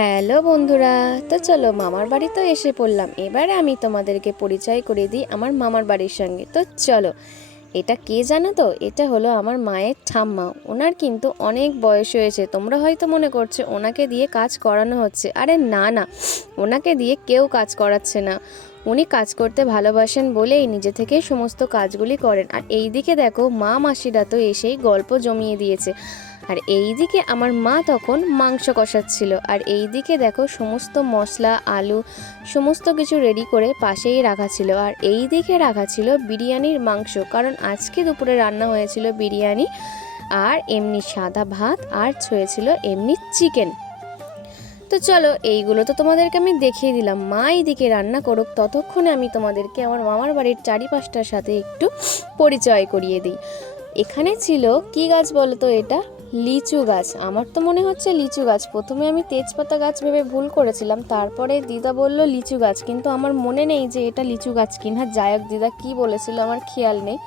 Hello বন্ধুরা, তো চলো মামার বাড়ি তো এসে পড়লাম। এবারে আমি তোমাদেরকে পরিচয় করে দিই আমার মামার বাড়ির সঙ্গে। তো চলো, এটা কে জানো তো? এটা হলো আমার মায়ের ঠাম্মা। ওনার কিন্তু অনেক বয়স হয়েছে। তোমরা হয়তো মনে করছো ওনাকে দিয়ে কাজ করানো হচ্ছে। আরে না না, ওনাকে দিয়ে কেউ কাজ করাচ্ছে না। উনি কাজ করতে ভালোবাসেন বলেই নিজে থেকেই সমস্ত কাজগুলি করেন। আর এই দিকে দেখো, মা মাসিরা তো এসেই গল্প জমিয়ে দিয়েছে। আর এই দিকে আমার মা তখন মাংস কষাচ্ছিল। আর এই দিকে দেখো, সমস্ত মশলা, আলু সমস্ত কিছু রেডি করে পাশেই রাখা ছিল। আর এই দিকে রাখা ছিল বিরিয়ানির মাংস, কারণ আজকে দুপুরে রান্না হয়েছিল বিরিয়ানি আর এমনি সাদা ভাত, আর হয়েছিল এমনি চিকেন। তো চলো, এইগুলো তো তোমাদেরকে আমি দেখিয়ে দিলাম। মা এইদিকে রান্না করুক, ততক্ষণে আমি তোমাদেরকে আমার মামার বাড়ির চারিপাশটার সাথে একটু পরিচয় করিয়ে দিই। এখানে ছিল কি গাছ বলো তো? এটা লিচু গাছ। আমার তো মনে হচ্ছে লিচু গাছ। প্রথমে আমি তেজপাতা গাছ ভেবে ভুল করেছিলাম, তারপরে দিদা বলল লিচু গাছ, কিন্তু আমার মনে নেই যে এটা লিচু গাছ কিনা। যাই হোক, দিদা কি বলেছিল আমার খেয়াল নেই।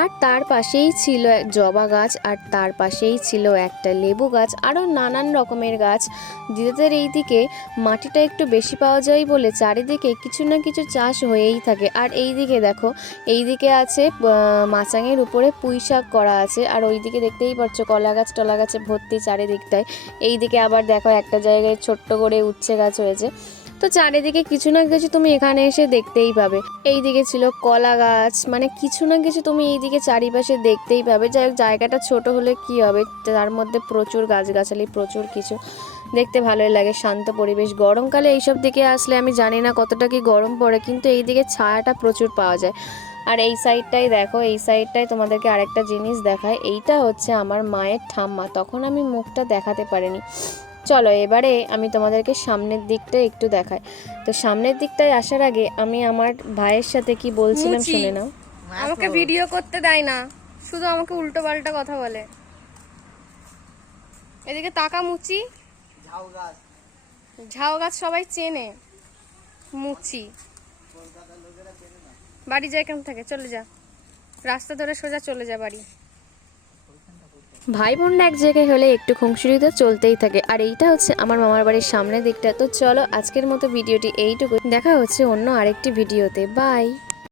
আর তার পাশেই ছিল এক জবা গাছ, আর তার পাশেই ছিল একটা লেবু গাছ, আরও নানান রকমের গাছ। দিদাদের এই দিকে মাটিটা একটু বেশি পাওয়া যায় বলে চারিদিকে কিছু না কিছু চাষ হয়েই থাকে। আর এই দিকে দেখো, এই দিকে আছে মাচাঙের উপরে পুঁই শাক করা আছে। আর ওই দিকে দেখতেই পাচ্ছ কলা গাছ টলা গাছে ভর্তি চারিদিকটায়। এই দিকে আবার দেখো একটা জায়গায় ছোট্ট করে উচ্ছে গাছ হয়েছে। তো চারিদিকে কিছু না কিছু তুমি এখানে এসে দেখতেই পাবে। এই দিকে ছিল কলা গাছ, মানে কিছু না কিছু তুমি এইদিকে চারিপাশে দেখতেই পাবে। যাই হোক, জায়গাটা ছোট হলে কি হবে, তার মধ্যে প্রচুর গাছগাছালি, প্রচুর কিছু দেখতে ভালোই লাগে, শান্ত পরিবেশ। গরমকালে এইসব দিকে আসলে আমি জানি না কতটা কি গরম পড়ে, কিন্তু এই দিকে ছায়াটা প্রচুর পাওয়া যায়। আর এই সাইডটাই দেখো, এই সাইডটায় তোমাদেরকে আরেকটা জিনিস দেখায়। এইটা হচ্ছে আমার মায়ের ঠাম্মা। তখন আমি মুখটা দেখাতে পারিনি। চলো, এবারে আমি তোমাদেরকে সামনের দিকটা একটু দেখাই। তো সামনের দিকটায় আসার আগে আমি আমার ভাইয়ের সাথে কি বলছিলাম শুনে নাও। আমাকে ভিডিও করতে দেয় না, শুধু আমাকে উল্টো পাল্টা কথা বলে। এদিকে তাকা মুচি। ঝাউ গাছ সবাই চেনে। মুচি বাড়ি যায় কেমন থাকে, চলে যা, রাস্তা ধরে সোজা চলে যা বাড়ি। ভাই বোনরা এক জায়গায় হলে একটু খুনসুটি তো চলতেই থাকে। আর এইটা হচ্ছে আমার মামার বাড়ির সামনের দিকটা। তো চলো, আজকের মতো ভিডিওটি এইটুকু। দেখা হচ্ছে অন্য আরেকটি ভিডিওতে। বাই।